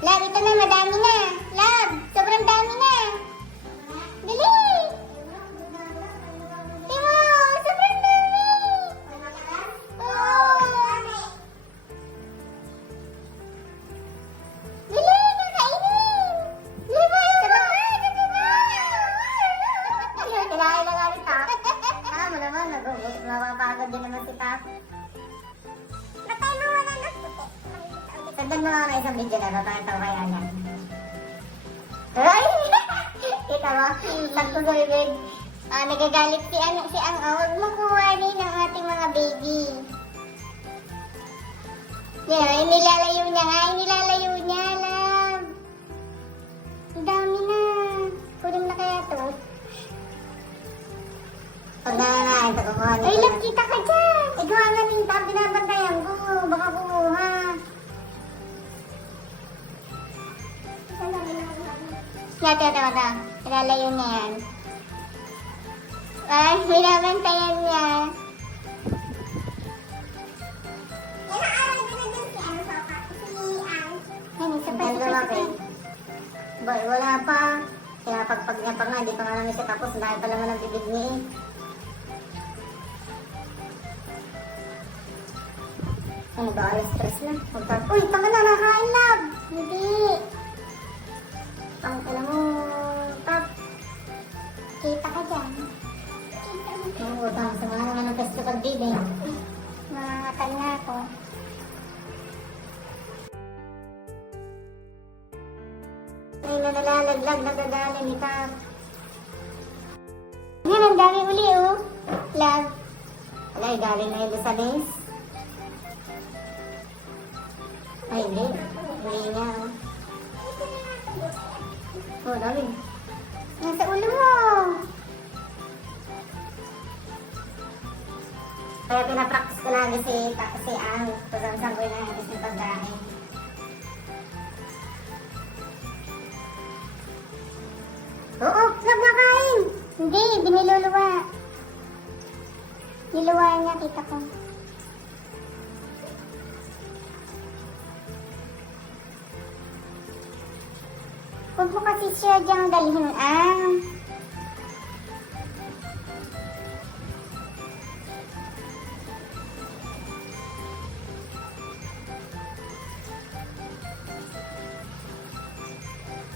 Love, ito na, madami na. Love, sobrang dami na. Dali! Timo, sobrang dami. Oh. Dali, kakainin. Lima, kailangan lang nga ni Tap. Alam mo naman, mapapagod din naman si Tap. Patay mo wala na puti. Sundan mo nga na isang video na papakita ko kay Ana. Ay! Kita mo? Sakto sa bibig. Nagagalit si Ang. Huwag mo kuhanin ang ating mga baby. Yan, inilalayo niya nga. Inilalayo niya, love. Ang dami na. Kunin na kaya to. Pag nananain ito, kukuha nito. Ay, love, kita ka dyan. Ikaw nga ng Tap, binabantayan ko. Baka kumuha. Yata. Ilalayo niya yan. Ay, binabantayan niya. Yan, isa pa. Boy, wala pa. Pinapagpag niya pa nga, di pa nga namin siya tapos. Dahil pa naman ang bibig niya eh. Ano ba, stress na? Uy, tanga na, nakain, love! Hindi! Ang alam mo, Tap. Kita ka dyan. Oo, tama. Sa mga naman ng festival din eh. Makakatan nga ako. Ay, nalalaglag, nagagaling ni Tap. Yan, ang dami uli oh. Love. Wala, galing na yun sa base. Ay, hindi. Huli niya oh. Oh, dami. Nasa ulo mo. Kaya pinapractice ko lagi si Ang. Pasang-sanggoy na natin ng pagkain. Oo, love na kain. Hindi, biniluluwa. Niluwa niya, kita ko. Huwag mo kasi siya diyang dalhin, Ang.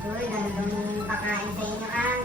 Uy, gano'n pakain sa inyo, Ang.